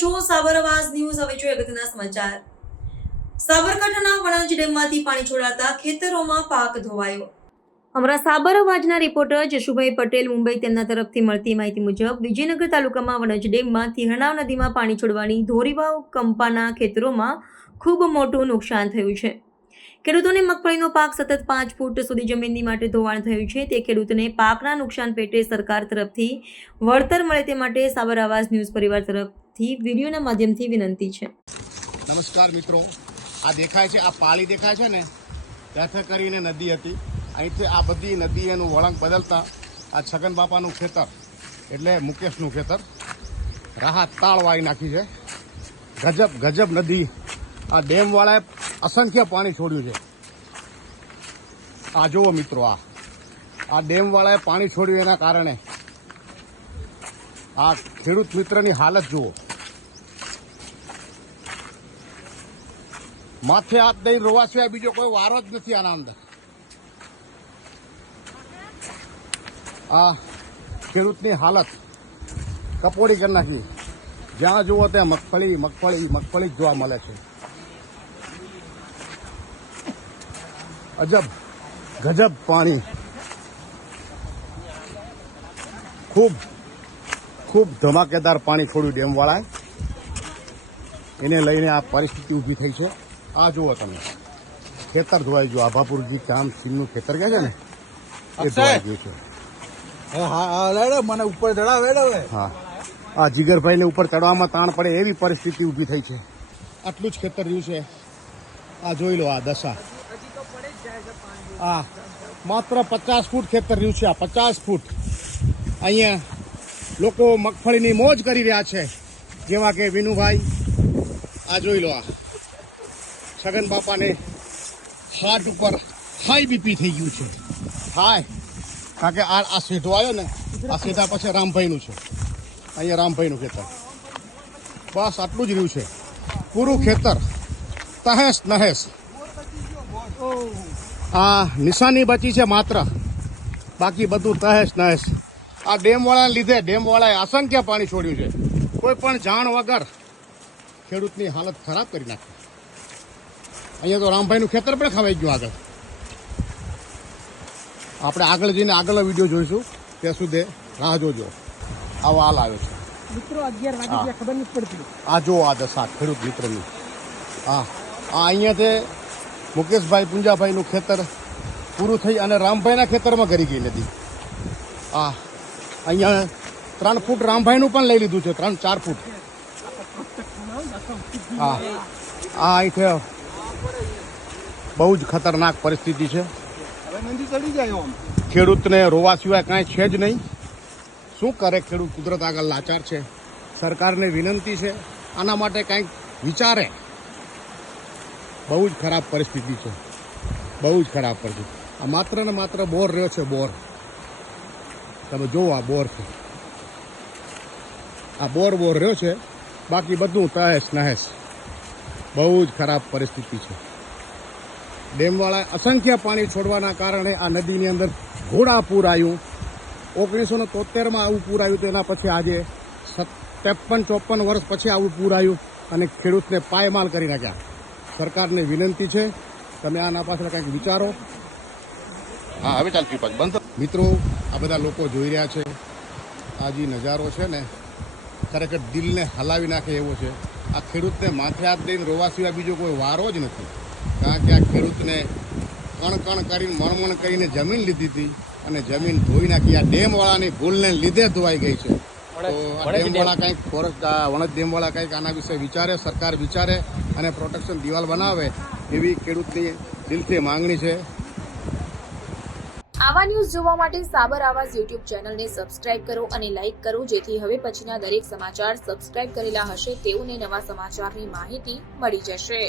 છો સાબરવાસ ન્યૂઝ. હવે જોઈએ અગત્યના સમાચાર. સાબરકાંઠાના વણજ ડેમમાંથી પાણી છોડાતા ખેતરોમાં પાક ધોવાયો. અમારા સાબરવાજના રિપોર્ટર જશુભાઈ પટેલ મુંબઈ તેમના તરફથી મળતી માહિતી મુજબ, વિજયનગર તાલુકામાં વણજ ડેમમાંથી હરણાવ નદીમાં પાણી છોડવાની ધોરીવાવ કંપાના ખેતરોમાં ખૂબ મોટું નુકસાન થયું છે. ખેડૂતોને મગફળીનો પાક સતત પાંચ ફૂટ સુધી જમીનની માટે ધોવાણ થયું છે. તે ખેડૂતને પાકના નુકસાન પેટે સરકાર તરફથી વળતર મળે તે માટે સાબર આવાસ ન્યૂઝ પરિવાર તરફથી વિડીયોના માધ્યમથી વિનંતી છે. નમસ્કાર મિત્રો. આ દેખાય છે, આ પાળી દેખાય છે ને? ત્યાંથી કરીને નદી હતી. અહીંથી આ બધી નદી એનું વળાંક બદલતા આ છગન બાપાનું ખેતર, એટલે મુકેશનું ખેતર, રાહત તાળ વાળી નાખી છે. ગજબ ગજબ નદી. આ ડેમવાળાએ અસંખ્ય પાણી છોડ્યું છે. આ જુઓ મિત્રો, આ. આ ડેમવાળાએ પાણી છોડ્યું એના કારણે. આ ખેડૂત મિત્રની હાલત જુઓ. માથે હાથ દઈ રોવા સિવાય બીજો કોઈ વારો જ નથી આના અંદર. આ ખેડૂતની હાલત કપોડી કરી નાખી. જ્યાં જુઓ ત્યાં મગફળી મગફળી મગફળી જ જોવા મળે છે. અજબ ગજબ પાણી. ખૂબ ખૂબ ધમાકેદાર પાણી છોડ્યું ડેમવાળાએ. એને લઈને આ પરિસ્થિતિ ઊભી થઈ છે. આ જુઓ તમે. ખેતર ધોવાઈ ગયું. આભાપુરજી કામ સિંહનું ખેતર કહે છે ને? એ ધોવાઈ ગયું છે. હા મને ઉપર ચડાવે હા. આ જીગરભાઈને ઉપર ચડવામાં તાણ પડે એવી પરિસ્થિતિ ઊભી થઈ છે. આટલું જ ખેતર રહ્યું છે. આ જોઈ લો આ દશા. આ માત્ર પચાસ ફૂટ ખેતર રહ્યું છે આ પચાસ ફૂટ. અહીંયા લોકો મગફળીની મોજ કરી રહ્યા છે. જેવા કે વિનુભાઈ, આ જોઈ લો આ. છગન બાપાને હાર્ટ ઉપર હાઈ બીપી થઈ ગયું છે. હાય કારણ કે આ આ સીધો આવ્યો ને, આ સીધા પછી રામભાઈનું છે. અહીંયા રામભાઈનું ખેતર. બસ આટલું જ રહ્યું છે. પૂરું ખેતર. તહેસ નહેસ. આ નિશાની બચી છે માત્ર. બાકી બધું તહેશ નહેશ આ ડેમવાળાને લીધે ડેમવાળાએ અસંખ્ય પાણી છોડ્યું છે. કોઈ પણ જાણ વગર ખેડૂતની હાલત ખરાબ કરી નાખી. અહીંયા તો રામભાઈનું ખેતર પણ ખવાઈ ગયું આગળ. આપણે આગળ જઈને આગળનો વીડિયો જોઈશું. ત્યાં સુધી રાહ જોજો. આવો હાલ આવ્યો છે. મિત્રો અગિયાર વાગી ખબર નથી પડતી. આ જો આ દશા ખેડૂત મિત્રની. હા. આ અહીંયાથી મુકેશભાઈ પુંજાભાઈનું ખેતર પૂરું થઈ અને રામભાઈના ખેતરમાં કરી ગઈ નદી. આ, અહીંયા ત્રણ ફૂટ રામભાઈનું પણ લઈ લીધું છે, ત્રણ, ચાર ફૂટ. હા આ અહીંથી બહુ જ ખતરનાક પરિસ્થિતિ છે. ખેડૂતને રોવા સિવાય કાંઈ છે જ નહીં. શું કરે ખેડૂત? કુદરત આગળ લાચાર છે. સરકારને વિનંતી છે. આના માટે કંઈક વિચારે. બહુ જ ખરાબ પરિસ્થિતિ છે. બહુ જ ખરાબ પરિસ્થિતિ. આ માત્ર ને માત્ર બોર રહ્યો છે, બોર. તમે જુઓ આ બોર છે. આ બોર બોર રહ્યો છે. બાકી બધું તહેશ નહેશ બહુ જ ખરાબ પરિસ્થિતિ છે. ડેમવાળા અસંખ્ય પાણી છોડવાના કારણે આ નદીની અંદર ઘોડા પૂર આવ્યું ઓગણીસો ને તોતેરમાં આવું પૂર આવ્યું તેના પછી આજે ત્રેપન ચોપન વર્ષ પછી આવું પૂર આવ્યું અને ખેડૂતને પાયમાલ કરી નાખ્યા. સરકારને વિનંતી છે. તમે આના પાછળ કંઈક વિચારો. હા હવે ચાલતી બંધ મિત્રો આ બધા લોકો જોઈ રહ્યા છે. આ જે નજારો છે ને ખરેખર દિલને હલાવી નાખે એવો છે. આ ખેડૂતને માથે હાથ દઈને રોવા સિવાય બીજો કોઈ વારો જ નથી. કારણ કે આ ખેડૂતને કણ કણ કરીને મણમણ કરીને જમીન લીધી હતી અને જમીન ધોઈ નાખી. આ ડેમવાળાની ભૂલને લીધે ધોવાઈ ગઈ છે. તો આ ડેમવાળા કંઈક ફોરેસ્ટ વણજ ડેમવાળા કંઈક આના વિશે વિચારે સરકાર વિચારે. અને પ્રોટેક્શન દિવાલ બનાવે એવી ખેડૂતની દિલથી માંગણી છે. આવા ન્યૂઝ જોવા માટે સાબર આવાજ યુટ્યુબ ચેનલને સબસ્ક્રાઇબ કરો અને લાઇક કરો, જેથી હવે પછીના દરેક સમાચાર સબસ્ક્રાઇબ કરેલા હશે તેઓને નવા સમાચારની માહિતી મળી જશે.